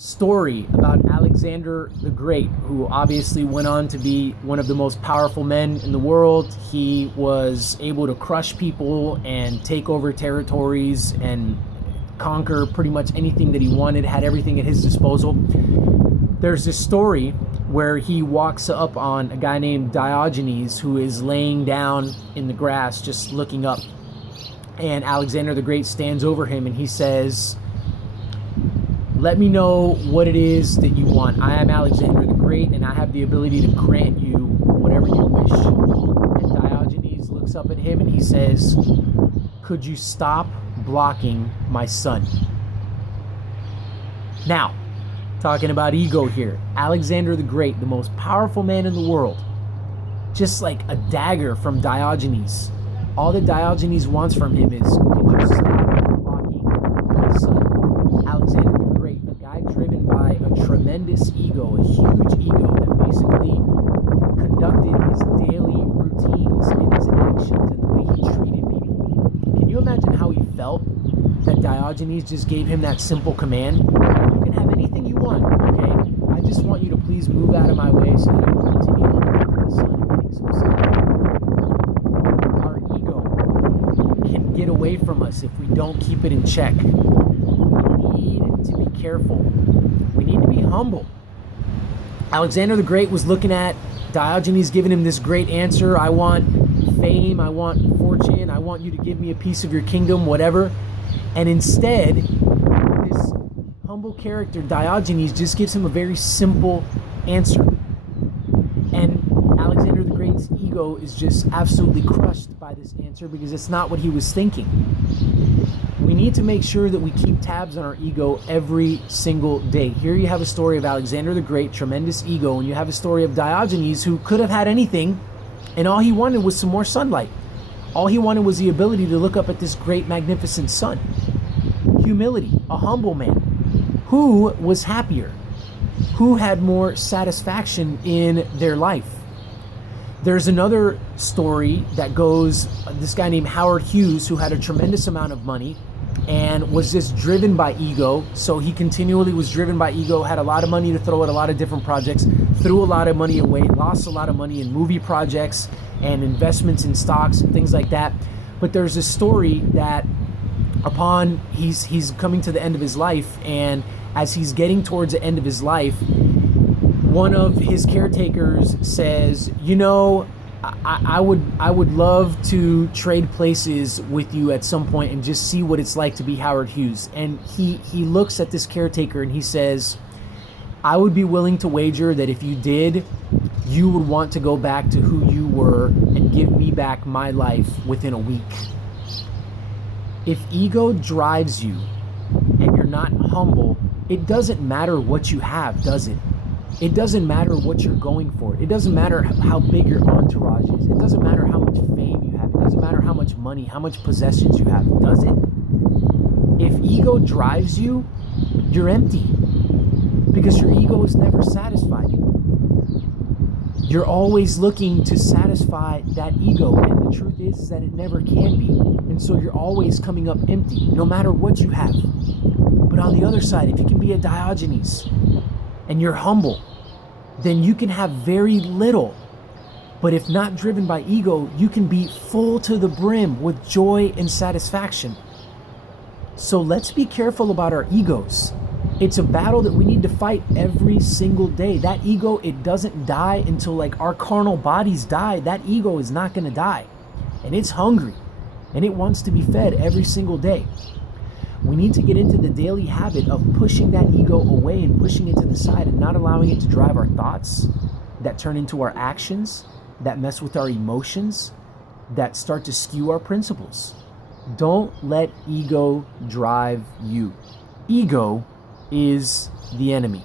story about Alexander the Great, who obviously went on to be one of the most powerful men in the world. He was able to crush people and take over territories and conquer pretty much anything that he wanted, had everything at his disposal. There's this story where he walks up on a guy named Diogenes who is laying down in the grass just looking up. And Alexander the Great stands over him and he says, "Let me know what it is that you want. I am Alexander the Great, and I have the ability to grant you whatever you wish." And Diogenes looks up at him and he says, "Could you stop blocking my sun?" Now, talking about ego here, Alexander the Great, the most powerful man in the world, just like a dagger from Diogenes. All that Diogenes wants from him is, "Could you stop blocking my sun?" Alexander the Great, a guy driven by a tremendous ego, a huge ego that basically conducted his daily routines and his actions and the way he treated people. Can you imagine how he felt that Diogenes just gave him that simple command? "You can have anything you want, okay? I just want you to please move out of my way so that I can continue looking at the sun and getting some sun." Our ego can get away from us if we don't keep it in check. We need to be careful. We need to be humble. Alexander the Great was looking at Diogenes giving him this great answer. "I want fame, I want fortune, I want you to give me a piece of your kingdom, whatever." And instead, this humble character, Diogenes, just gives him a very simple answer. And Alexander the Great's ego is just absolutely crushed by this answer because it's not what he was thinking. We need to make sure that we keep tabs on our ego every single day. Here you have a story of Alexander the Great, tremendous ego, and you have a story of Diogenes who could have had anything, and all he wanted was some more sunlight. All he wanted was the ability to look up at this great, magnificent sun. Humility, a humble man. Who was happier? Who had more satisfaction in their life? There's another story that goes, this guy named Howard Hughes, who had a tremendous amount of money and was just driven by ego. So he continually was driven by ego, had a lot of money to throw at a lot of different projects, threw a lot of money away, lost a lot of money in movie projects and investments in stocks and things like that. But there's a story that upon he's coming to the end of his life, and as he's getting towards the end of his life, one of his caretakers says, "You know, I would love to trade places with you at some point and just see what it's like to be Howard Hughes." And he looks at this caretaker and he says, "I would be willing to wager that if you did, you would want to go back to who you were and give me back my life within a week." If ego drives you and you're not humble, it doesn't matter what you have, does it? It doesn't matter what you're going for. It doesn't matter how big your entourage is. It doesn't matter how much fame you have. It doesn't matter how much money, how much possessions you have, does it? If ego drives you, you're empty because your ego is never satisfied. You're always looking to satisfy that ego, and the truth is that it never can be. And so you're always coming up empty, no matter what you have. But on the other side, if you can be a Diogenes and you're humble, then you can have very little. But if not driven by ego, you can be full to the brim with joy and satisfaction. So let's be careful about our egos. It's a battle that we need to fight every single day. That ego, it doesn't die until like our carnal bodies die. That ego is not going to die. And it's hungry. And it wants to be fed every single day. We need to get into the daily habit of pushing that ego away and pushing it to the side and not allowing it to drive our thoughts that turn into our actions, that mess with our emotions, that start to skew our principles. Don't let ego drive you. Ego is the enemy.